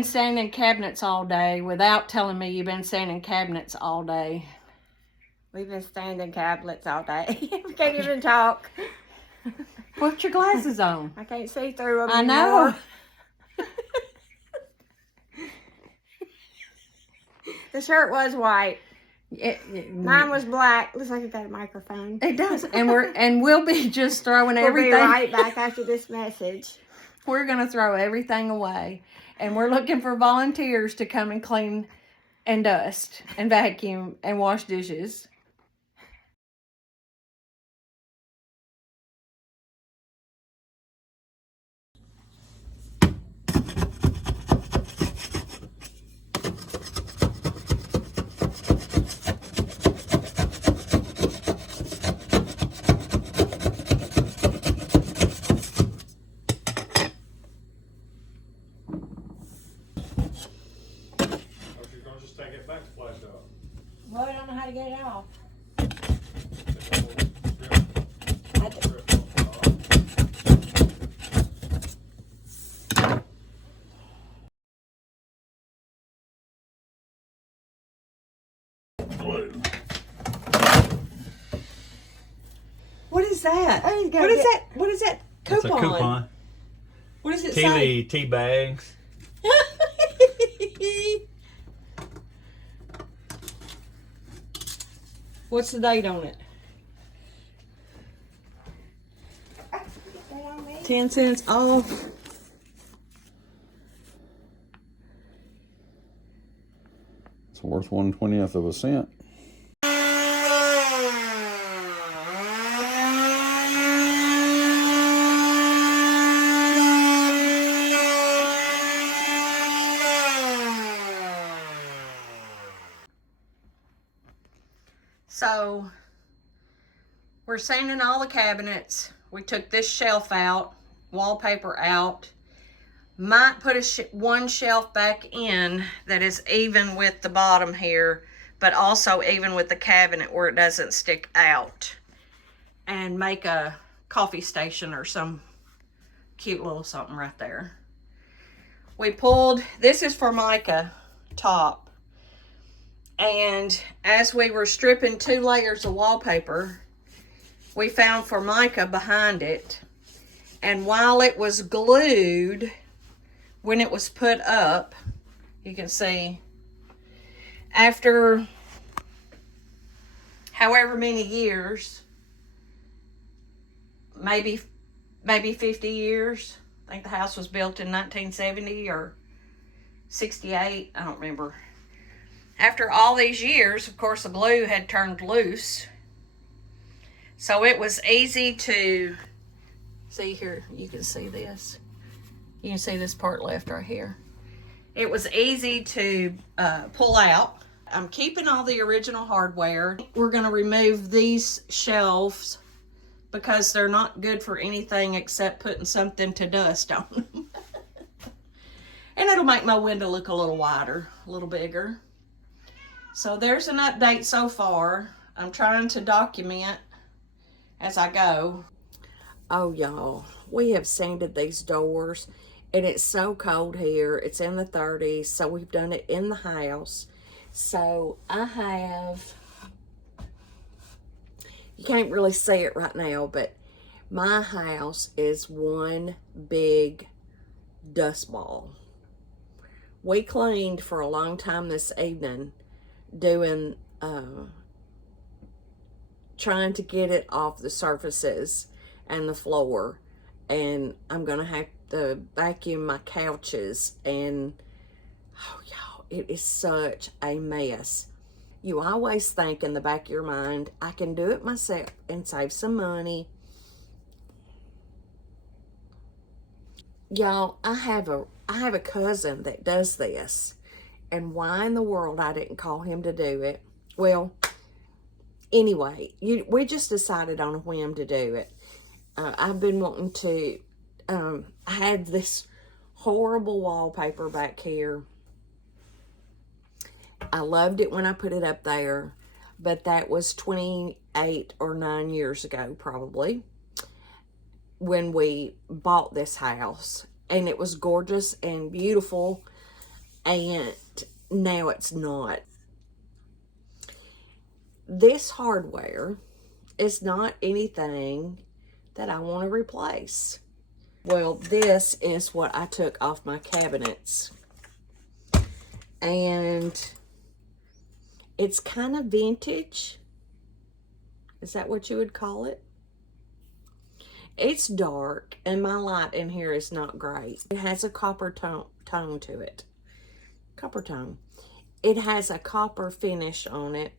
been sanding cabinets all day without telling me you've been sanding cabinets all day? We've been sanding cabinets all day. We can't even talk. Put your glasses on. I can't see through them I anymore. know. The shirt was white. Mine was black. Looks like it got a microphone. It does. And we'll be just throwing everything. We'll be right back after this message. We're going to throw everything away. And we're looking for volunteers to come and clean and dust and vacuum and wash dishes. Take it back to flash up. Well, I don't know how to get it off. What is that? What is that coupon? It's a coupon. What does it say? Tea bags. What's the date on it? 10 cents off. It's worth 1/20th of a cent. So we're sanding all the cabinets. We took this shelf out, wallpaper out. Might put one shelf back in that is even with the bottom here, but also even with the cabinet where it doesn't stick out. And make a coffee station or some cute little something right there. We pulled, this is Formica top. And as we were stripping 2 layers of wallpaper, we found Formica behind it. And while it was glued, when it was put up, you can see, after however many years, maybe 50 years. I think the house was built in 1970 or 68, I don't remember. After all these years, of course, the glue had turned loose. So it was easy to, see here, you can see this. You can see this part left right here. It was easy to pull out. I'm keeping all the original hardware. We're gonna remove these shelves because they're not good for anything except putting something to dust on them. And it'll make my window look a little wider, a little bigger. So there's an update so far. I'm trying to document as I go. Oh, y'all, we have sanded these doors, and it's so cold here. It's in the 30s, so we've done it in the house. So I have, you can't really see it right now, but my house is one big dust ball. We cleaned for a long time this evening, doing trying to get it off the surfaces and the floor, and I'm gonna have to vacuum my couches, and oh y'all, it is such a mess. You always think in the back of your mind, I can do it myself and save some money. Y'all, I have a cousin that does this. And why in the world I didn't call him to do it? Well, anyway, we just decided on a whim to do it. I've been wanting to, I had this horrible wallpaper back here. I loved it when I put it up there, but that was 28 or 9 years ago probably when we bought this house. And it was gorgeous and beautiful. and now it's not. This hardware is not anything that I want to replace. Well, this is what I took off my cabinets. And it's kind of vintage. Is that what you would call it? It's dark, and my light in here is not great. It has a copper tone to it. Copper tone. It has a copper finish on it,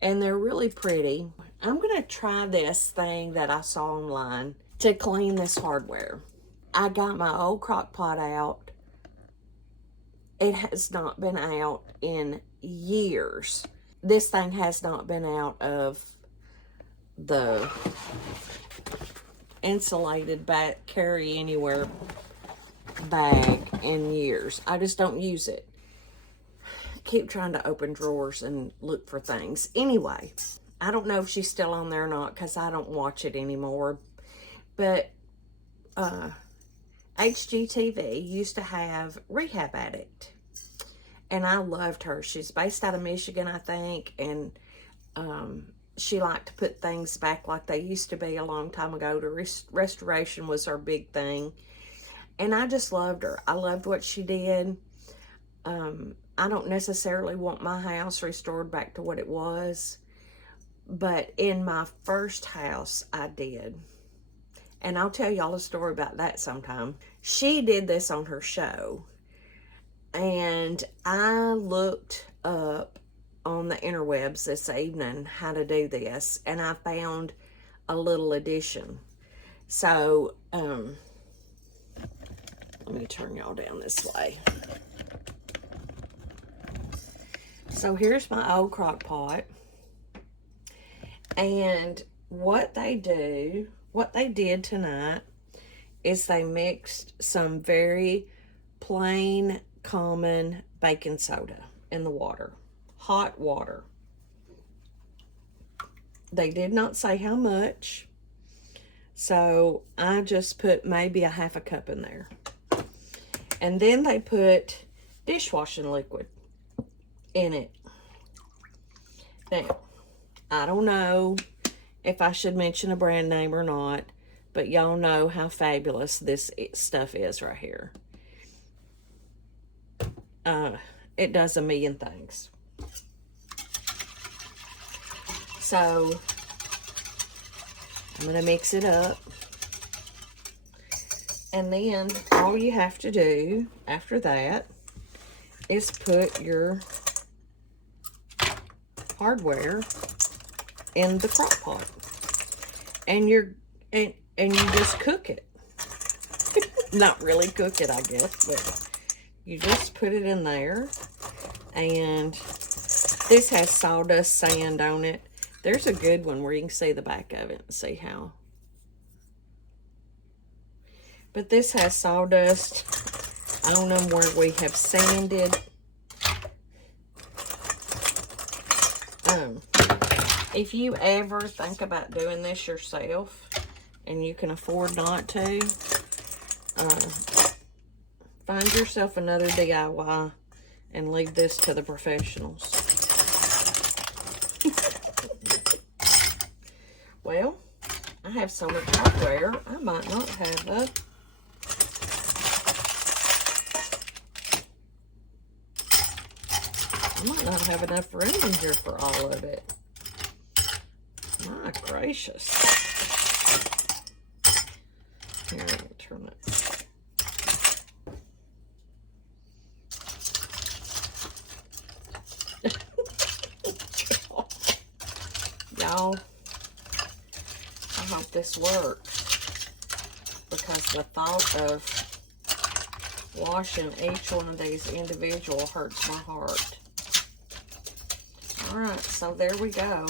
and they're really pretty. I'm going to try this thing that I saw online to clean this hardware. I got my old crock pot out. It has not been out in years. This thing has not been out of the insulated back carry anywhere bag in years. I just don't use it. Keep trying to open drawers and look for things. Anyway, I don't know if she's still on there or not because I don't watch it anymore. But HGTV used to have Rehab Addict, and I loved her. She's based out of Michigan, I think, and she liked to put things back like they used to be a long time ago. Restoration was her big thing, and I just loved her. I loved what she did. I don't necessarily want my house restored back to what it was, but in my first house, I did. And I'll tell y'all a story about that sometime. She did this on her show, and I looked up on the interwebs this evening how to do this, and I found a little addition. So, let me turn y'all down this way. So here's my old crock pot, and what they did tonight is they mixed some very plain, common baking soda in the water, hot water. They did not say how much, so I just put maybe a half a cup in there. And then they put dishwashing liquid in it. Now, I don't know if I should mention a brand name or not, but y'all know how fabulous this stuff is right here. It does a million things. So, I'm going to mix it up. And then all you have to do after that is put your hardware in the crock pot, and you just cook it. Not really cook it, I guess, but you just put it in there. And this has sawdust sand on it. There's a good one where you can see the back of it and see how. But this has sawdust on them where we have sanded. If you ever think about doing this yourself and you can afford not to, find yourself another DIY and leave this to the professionals. Well, I have so much hardware, I might not have enough room in here for all of it. My gracious. Here, let me turn it. Y'all, I hope this works, because the thought of washing each one of these individual hurts my heart. All right, so there we go.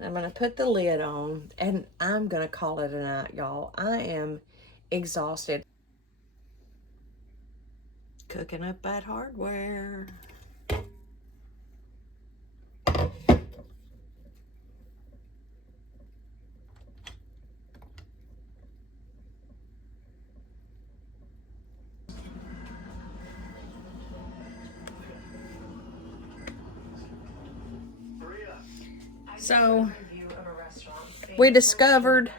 I'm going to put the lid on, and I'm going to call it a night, y'all. I am exhausted. Cooking up that hardware. So we discovered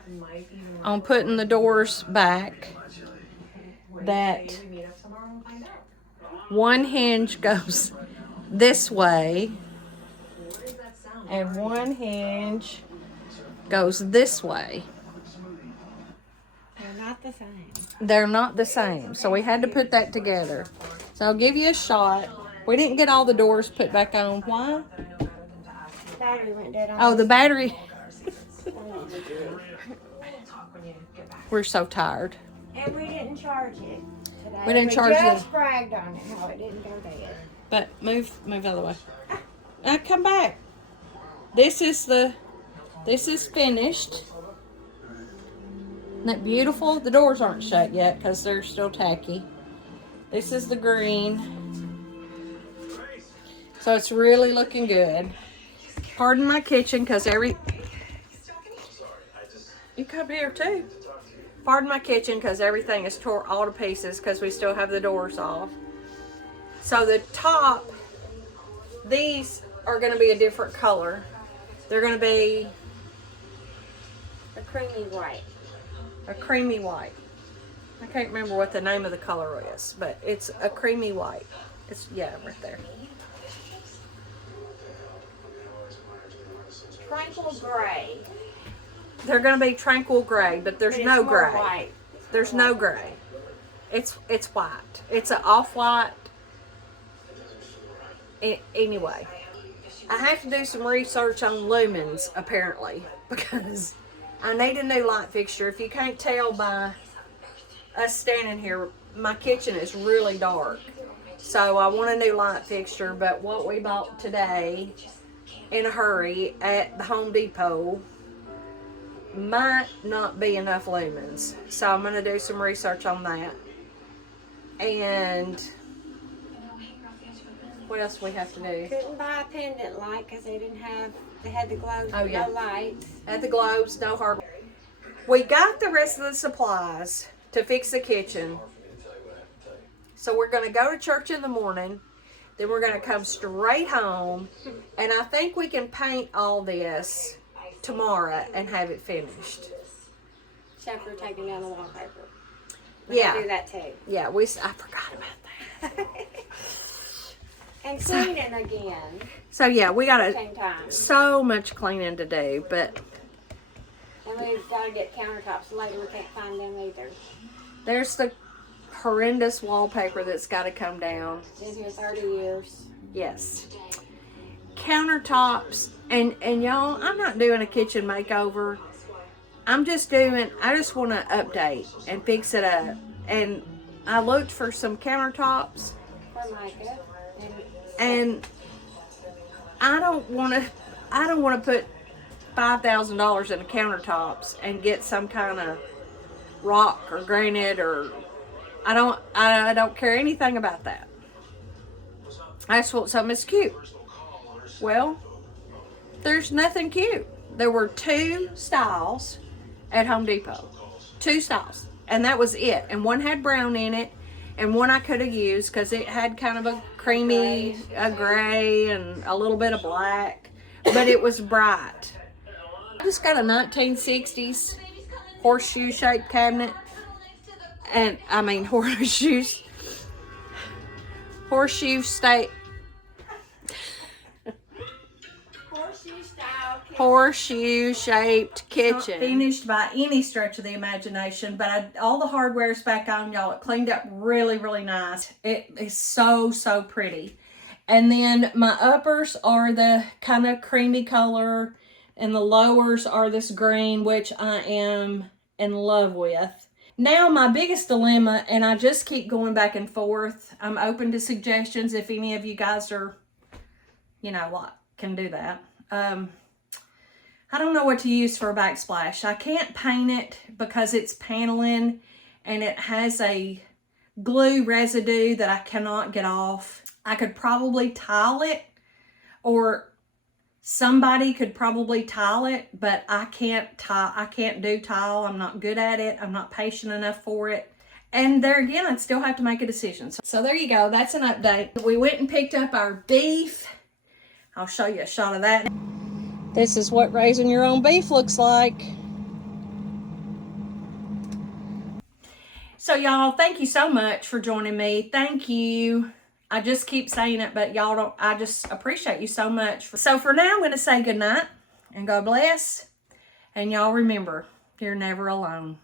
on putting the doors back that one hinge goes this way and one hinge goes this way. They're not the same. They're not the same, so we had to put that together. So I'll give you a shot. We didn't get all the doors put back on. Why? Battery went dead on. Oh, the battery. We're so tired. And we didn't charge it today. We didn't charge it. just bragged on it, how it didn't go dead. But move out of the way. Come back. This is finished. Isn't that beautiful? The doors aren't shut yet because they're still tacky. This is the green. So it's really looking good. Pardon my kitchen because you come here too. Pardon my kitchen because everything is tore all to pieces because we still have the doors off. So the top, these are going to be a different color. They're going to be A creamy white. a creamy white. I can't remember what the name of the color is, but it's a creamy white. It's, yeah, right there. Tranquil gray. They're going to be tranquil gray, but there's no gray. White. There's no gray. It's white. It's an off-white. Anyway, I have to do some research on lumens, apparently, because I need a new light fixture. If you can't tell by us standing here, my kitchen is really dark. So I want a new light fixture, but what we bought today in a hurry at the Home Depot might not be enough lumens. So I'm going to do some research on that. And what else we have to do? Couldn't buy a pendant light because they had the globes, Oh, yeah. no lights. At the globes, no hardware. We got the rest of the supplies to fix the kitchen. So we're going to go to church in the morning. Then we're going to come straight home. And I think we can paint all this tomorrow and have it finished. Except for taking down the wallpaper. Yeah. Do that too. Yeah, I forgot about that. And cleaning again. So yeah, we got Same time. so much cleaning to do, but And we've got to get countertops later. We can't find them either. there's the horrendous wallpaper that's got to come down. Been here 30 years. Yes. Countertops, and y'all, I'm not doing a kitchen makeover. I just want to update and fix it up. And I looked for some countertops, For Micah. and I don't want to put $5,000 in the countertops and get some kind of rock or granite, or I don't care anything about that. I just want something that's cute. Well, there's nothing cute. There were 2 styles at Home Depot. 2 styles. And that was it. And one had brown in it. And one I could have used because it had kind of a creamy, a gray, and a little bit of black. But it was bright. I just got a 1960s horseshoe-shaped cabinet. And, I mean, horseshoe horseshoe-shaped kitchen. Not finished by any stretch of the imagination, but all the hardware is back on, y'all. It cleaned up really, really nice. It is so, so pretty. And then my uppers are the kind of creamy color, and the lowers are this green, which I am in love with. Now, my biggest dilemma, and I just keep going back and forth. I'm open to suggestions if any of you guys are, can do that. I don't know what to use for a backsplash. I can't paint it because it's paneling and it has a glue residue that I cannot get off. I could probably tile it, or somebody could probably tile it, but I can't do tile. I'm not good at it. I'm not patient enough for it. And there again, I'd still have to make a decision. So there you go. That's an update. We went and picked up our beef. I'll show you a shot of that. This is what raising your own beef looks like. So y'all, thank you so much for joining me. Thank you. I just keep saying it, but y'all don't, I just appreciate you so much. So for now, I'm going to say good night and God bless. And y'all remember, you're never alone.